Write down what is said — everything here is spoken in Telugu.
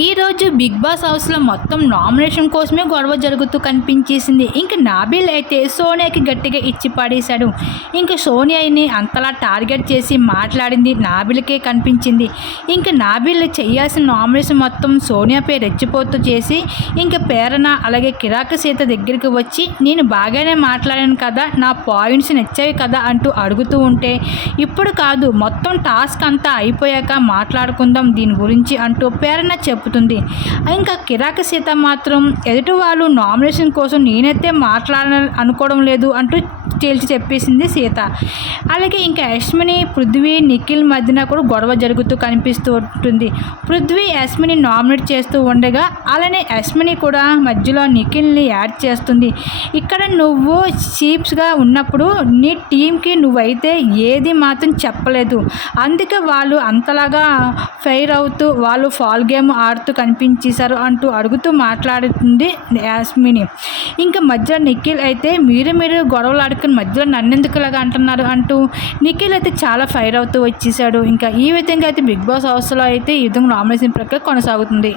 ఈరోజు బిగ్ బాస్ హౌస్లో మొత్తం నామినేషన్ కోసమే గొడవ జరుగుతూ కనిపించేసింది. ఇంక నాబిల్ అయితే సోనియాకి గట్టిగా ఇచ్చి పడేశాడు. ఇంక సోనియాని అంతలా టార్గెట్ చేసి మాట్లాడింది నాబిల్కే కనిపించింది. ఇంక నాబిల్ చేయాల్సిన నామినేషన్ మొత్తం సోనియాపై రెచ్చిపోతూ చేసి ఇంక ప్రేరణ అలాగే కిరాక సీత దగ్గరికి వచ్చి నేను బాగానే మాట్లాడాను కదా నా పాయింట్స్ నచ్చాయి కదా అంటూ అడుగుతూ ఉంటే ఇప్పుడు కాదు మొత్తం టాస్క్ అంతా అయిపోయాక మాట్లాడుకుందాం దీని గురించి అంటూ ప్రేరణ చెప్పు చెప్పుతుంది. ఇంకా కిరాక సీత మాత్రం ఎదుటి వాళ్ళు నామినేషన్ కోసం నేనైతే మాట్లాడాలని అనుకోవడం లేదు అంటూ తేల్చి చెప్పేసింది సీత. అలాగే ఇంకా యశ్మిని పృథ్వీ నిఖిల్ మధ్యన కూడా గొడవ జరుగుతూ కనిపిస్తూ ఉంటుంది. పృథ్వీ యశ్మిని నామినేట్ చేస్తూ ఉండగా అలానే యశ్మిని కూడా మధ్యలో నిఖిల్ని యాడ్ చేస్తుంది. ఇక్కడ నువ్వు చీప్స్గా ఉన్నప్పుడు నీ టీంకి నువ్వైతే ఏది మాత్రం చెప్పలేదు. అందుకే వాళ్ళు అంతలాగా ఫెయిర్ అవుతూ వాళ్ళు ఫాల్ గేమ్ ఆడుతూ కనిపించేశారు అంటూ అడుగుతూ మాట్లాడుతుంది యాస్మిని ఇంకా మధ్యలో నిఖిల్ అయితే మీరు మీరు గొడవలు ఆడుకుని మధ్యలో నన్నెందుకులాగా అంటున్నారు అంటూ నిఖిల్ అయితే చాలా ఫైర్ అవుతూ వచ్చేసాడు. ఇంకా ఈ విధంగా అయితే బిగ్ బాస్ హౌస్లో అయితే ఈ విధంగా నామినేషన్ ప్రక్రియ కొనసాగుతుంది.